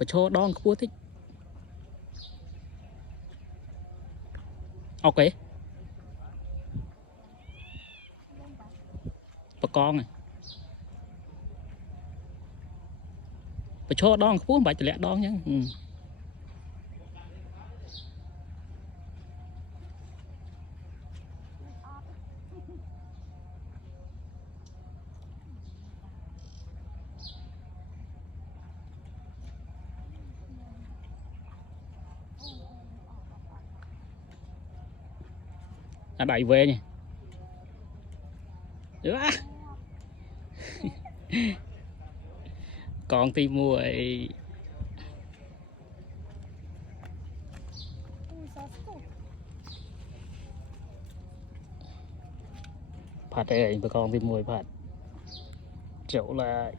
bà cho đòn cua thích ok bà con này bà cho đòn cua bà chỉ lẹ đòn nhá đẩy về nhỉ con tìm mua ấy phạt đây bà con tìm mua phạt chỗ là